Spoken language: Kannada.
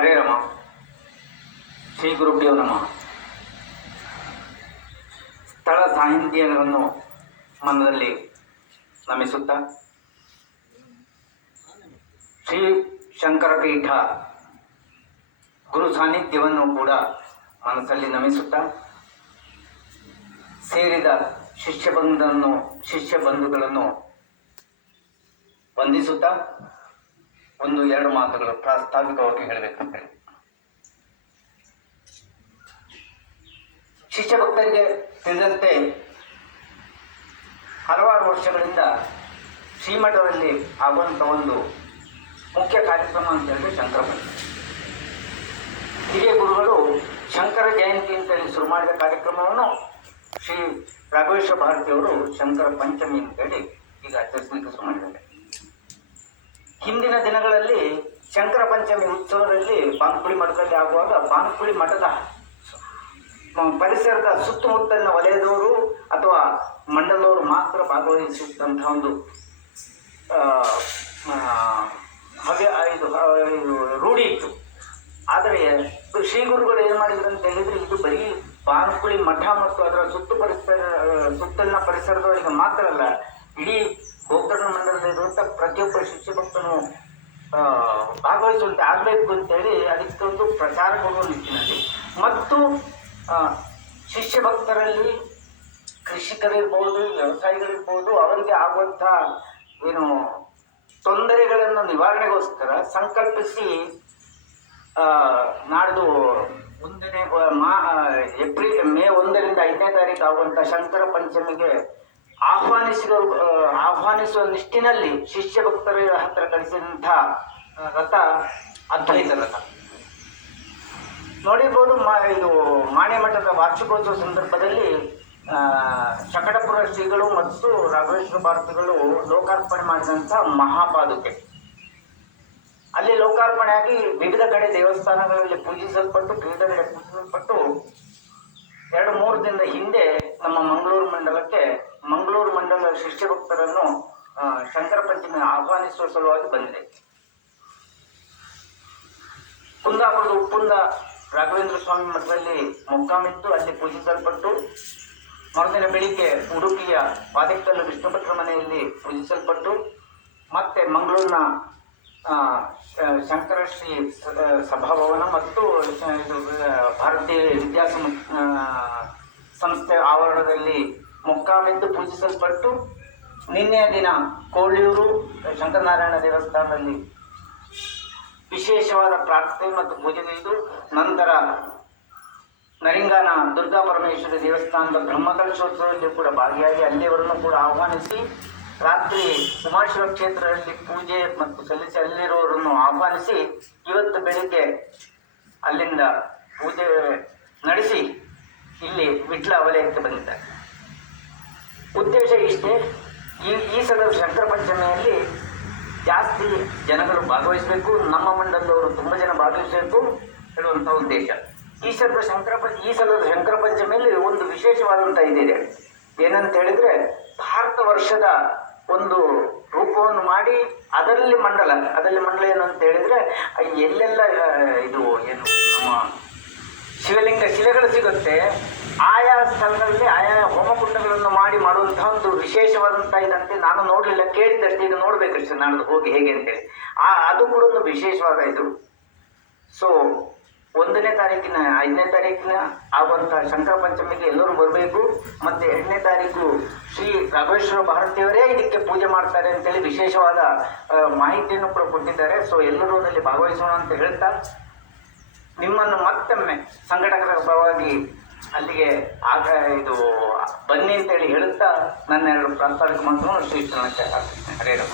ಹರೇ ರಮ. ಶ್ರೀ ಗುರುಭ್ಯೋ ನಮಃ. ಸ್ಥಳ ಸಾಹಿತ್ಯಗಳನ್ನು ಮನದಲ್ಲಿ ನಮಿಸುತ್ತಾ, ಶ್ರೀ ಶಂಕರಪೀಠ ಗುರು ಸಾನ್ನಿಧ್ಯವನ್ನು ಕೂಡ ಮನಸ್ಸಲ್ಲಿ ನಮಿಸುತ್ತಾ, ಸೇರಿದ ಶಿಷ್ಯ ಬಂಧುಗಳನ್ನು ವಂದಿಸುತ್ತಾ ಒಂದು ಎರಡು ಮಾತುಗಳು ಪ್ರಾಸ್ತಾವಿಕವಾಗಿ ಹೇಳಬೇಕಂತ ಹೇಳಿ. ಶಿಷ್ಯ ಭಕ್ತರಿಗೆ ತಿಳಿದಂತೆ ಹಲವಾರು ವರ್ಷಗಳಿಂದ ಶ್ರೀಮಠದಲ್ಲಿ ಆಗುವಂಥ ಒಂದು ಮುಖ್ಯ ಕಾರ್ಯಕ್ರಮ ಅಂತ ಹೇಳಿದ್ರೆ ಶಂಕರ ಪಂಚಮಿ. ಹಿರಿಯ ಗುರುಗಳು ಶಂಕರ ಜಯಂತಿ ಅಂತೇಳಿ ಶುರು ಮಾಡಿದ ಕಾರ್ಯಕ್ರಮವನ್ನು ಶ್ರೀ ರಾಘವೇಶ್ವರ ಭಾರತಿಯವರು ಶಂಕರ ಪಂಚಮಿ ಅಂತೇಳಿ ಈಗ ಆಚರಿಸಲಿಕ್ಕೆ ಶುರು ಮಾಡಿದ್ದಾರೆ. ಹಿಂದಿನ ದಿನಗಳಲ್ಲಿ ಶಂಕರ ಪಂಚಮಿ ಉತ್ಸವದಲ್ಲಿ ಬಾನುಕುಳಿ ಮಠದಲ್ಲಿ ಆಗುವಾಗ ಬಾನುಕುಳಿ ಮಠದ ಪರಿಸರದ ಸುತ್ತಮುತ್ತಲಿನ ವಲಯದವರು ಅಥವಾ ಮಂಡಲದವರು ಮಾತ್ರ ಭಾಗವಹಿಸುವಂತಹ ಒಂದು ಇದು ರೂಢಿ ಇತ್ತು. ಆದರೆ ಶ್ರೀ ಗುರುಗಳು ಏನು ಮಾಡಿದ್ರು ಅಂತ ಹೇಳಿದರೆ, ಇದು ಬರೀ ಬಾನುಕುಳಿ ಮಠ ಮತ್ತು ಅದರ ಸುತ್ತಲಿನ ಪರಿಸರದವರಿಗೆ ಮಾತ್ರ ಅಲ್ಲ, ಇಡೀ ಗೋಕರ್ಣ ಮಂಡಲದಲ್ಲಿರುವಂಥ ಪ್ರತಿಯೊಬ್ಬ ಶಿಷ್ಯ ಭಕ್ತನು ಭಾಗವಹಿಸುವಂತೆ ಆಗಬೇಕು ಅಂತೇಳಿ ಅದಕ್ಕೆ ಒಂದು ಪ್ರಚಾರ ಕೊಡುವ ನಿಟ್ಟಿನಲ್ಲಿ ಮತ್ತು ಶಿಷ್ಯ ಭಕ್ತರಲ್ಲಿ ಕೃಷಿಕರಿರ್ಬೋದು, ವ್ಯವಸಾಯಿಗಳಿರ್ಬೋದು, ಅವರಿಗೆ ಆಗುವಂಥ ಏನು ತೊಂದರೆಗಳನ್ನು ನಿವಾರಣೆಗೋಸ್ಕರ ಸಂಕಲ್ಪಿಸಿ ನಾಡ್ದು ಮೇ 1ರಿಂದ 5ನೇ ತಾರೀಕು ಆಗುವಂಥ ಶಂಕರ ಪಂಚಮಿಗೆ ಆಹ್ವಾನಿಸುವ ನಿಷ್ಠಿನಲ್ಲಿ ಶಿಷ್ಯ ಭಕ್ತರ ಹತ್ತಿರ ಕಳಿಸಿದಂಥ ರಥ ಅದ್ವೈತ ರಥ ನೋಡಿರ್ಬೋದು. ಇದು ಮಾಣಿಮಠದ ವಾರ್ಷಿಕೋತ್ಸವ ಸಂದರ್ಭದಲ್ಲಿ ಶಕಟಪುರ ಶ್ರೀಗಳು ಮತ್ತು ರಾಘವೇಶ್ವರ ಭಾರತಿಗಳು ಲೋಕಾರ್ಪಣೆ ಮಾಡಿದಂಥ ಮಹಾಪಾದುಕೆ ಅಲ್ಲಿ ಲೋಕಾರ್ಪಣೆಯಾಗಿ ವಿವಿಧ ಕಡೆ ದೇವಸ್ಥಾನಗಳಲ್ಲಿ ಪೂಜಿಸಲ್ಪಟ್ಟು, ವಿವಿಧ ಕಡೆ ಪೂಜಿಸಲ್ಪಟ್ಟು 2-3 ದಿನದ ಹಿಂದೆ ನಮ್ಮ ಮಂಗಳೂರು ಮಂಡಲ ಶಿಷ್ಯ ಭಕ್ತರನ್ನು ಶಂಕರ ಪಂಚಮಿ ಆಹ್ವಾನಿಸುವ ಸಲುವಾಗಿ ಬಂದಿದೆ. ಕುಂದಾಪುರದ ಉಪ್ಪುಂದ ರಾಘವೇಂದ್ರ ಸ್ವಾಮಿ ಮಠದಲ್ಲಿ ಮೊಕ್ಕಾಮಿತ್ತು, ಅಲ್ಲಿ ಪೂಜಿಸಲ್ಪಟ್ಟು ಮರುದಿನ ಬೆಳಿಗ್ಗೆ ಉಡುಪಿಯ ವಾದಿಕ್ಕಲ್ಲು ವಿಷ್ಣುಭಟ್ರ ಮನೆಯಲ್ಲಿ ಪೂಜಿಸಲ್ಪಟ್ಟು, ಮತ್ತೆ ಮಂಗಳೂರಿನ ಶಂಕರಶ್ರೀ ಸಭಾಭವನ ಮತ್ತು ಭಾರತೀಯ ಸಂಸ್ಥೆ ಆವರಣದಲ್ಲಿ ಮೊಕ್ಕಾಮಿದ್ದು ಪೂಜಿಸಲ್ಪಟ್ಟು, ನಿನ್ನೆಯ ದಿನ ಕೋಳಿಯೂರು ಶಂಕರನಾರಾಯಣ ದೇವಸ್ಥಾನದಲ್ಲಿ ವಿಶೇಷವಾದ ಪ್ರಾರ್ಥನೆ ಮತ್ತು ಪೂಜೆಗೈದು, ನಂತರ ನರಿಂಗಾನ ದುರ್ಗಾ ಪರಮೇಶ್ವರಿ ದೇವಸ್ಥಾನದ ಬ್ರಹ್ಮಕಲಶೋತ್ಸವದಲ್ಲಿ ಕೂಡ ಭಾಗಿಯಾಗಿ ಅಲ್ಲಿಯವರನ್ನು ಕೂಡ ಆಹ್ವಾನಿಸಿ, ರಾತ್ರಿ ಉಮಾಶ್ವರ ಕ್ಷೇತ್ರದಲ್ಲಿ ಪೂಜೆ ಮತ್ತು ಸಲ್ಲಿಸಿ ಅಲ್ಲಿರುವವರನ್ನು ಆಹ್ವಾನಿಸಿ, ಇವತ್ತು ಬೆಳಿಗ್ಗೆ ಅಲ್ಲಿಂದ ಪೂಜೆ ನಡೆಸಿ ಇಲ್ಲಿ ವಿಟ್ಲ ವಲಯಕ್ಕೆ ಬಂದಿದ್ದಾರೆ. ಉದ್ದೇಶ ಇಷ್ಟೇ, ಈ ಸಲ ಶಂಕರ ಪಂಚಮಿಯಲ್ಲಿ ಜಾಸ್ತಿ ಜನಗಳು ಭಾಗವಹಿಸಬೇಕು, ನಮ್ಮ ಮಂಡಲದವರು ತುಂಬ ಜನ ಭಾಗವಹಿಸಬೇಕು ಹೇಳುವಂಥ ಉದ್ದೇಶ. ಈ ಸಲದ ಶಂಕರ ಪಂಚಮಿಯಲ್ಲಿ ಒಂದು ವಿಶೇಷವಾದಂಥ ಇದಿದೆ. ಏನಂತ ಹೇಳಿದರೆ, ಭಾರತ ವರ್ಷದ ಒಂದು ರೂಪವನ್ನು ಮಾಡಿ ಅದರಲ್ಲಿ ಮಂಡಲ ಏನು ಅಂತ ಹೇಳಿದರೆ, ಎಲ್ಲೆಲ್ಲ ಇದು ಏನು ನಮ್ಮ ಶಿಲೆಗಳು ಸಿಗುತ್ತೆ, ಆಯಾ ಸ್ಥಳಗಳಲ್ಲಿ ಆಯಾ ಹೋಮಕುಂಡಗಳನ್ನು ಮಾಡುವಂತಹ ಒಂದು ವಿಶೇಷವಾದಂಥ ಇದಂತೆ. ನಾನು ನೋಡಲಿಲ್ಲ, ಕೇಳಿದ್ದಷ್ಟೇ, ಈಗ ನೋಡಬೇಕಷ್ಟೇ ನಾಳೆ ಹೋಗಿ ಹೇಗೆ ಅಂತೇಳಿ. ಅದು ಕೂಡ ಒಂದು ವಿಶೇಷವಾದ ಇದು. ಸೊ 1ನೇ ತಾರೀಕಿನ 5ನೇ ತಾರೀಕಿನ ಆಗುವಂಥ ಶಂಕರ ಪಂಚಮಿಗೆ ಎಲ್ಲರೂ ಬರಬೇಕು. ಮತ್ತು 2ನೇ ತಾರೀಕು ಶ್ರೀ ರಾಘವೇಶ್ವರ ಭಾರತಿಯವರೇ ಇದಕ್ಕೆ ಪೂಜೆ ಮಾಡ್ತಾರೆ ಅಂತೇಳಿ ವಿಶೇಷವಾದ ಮಾಹಿತಿಯನ್ನು ಕೂಡ ಕೊಟ್ಟಿದ್ದಾರೆ. ಸೊ ಎಲ್ಲರೂ ಅದರಲ್ಲಿ ಭಾಗವಹಿಸೋಣ ಅಂತ ಹೇಳ್ತಾ, ನಿಮ್ಮನ್ನು ಮತ್ತೊಮ್ಮೆ ಸಂಘಟಕರ ಪರವಾಗಿ ಅಲ್ಲಿಗೆ ಇದು ಬನ್ನಿ ಅಂತೇಳಿ ಹೇಳುತ್ತಾ ನನ್ನ 2 ಪ್ರಾಸ್ತಾವಿಕ ಮಾತನ್ನು ಶ್ರೀ ಹರೇ ರಮ.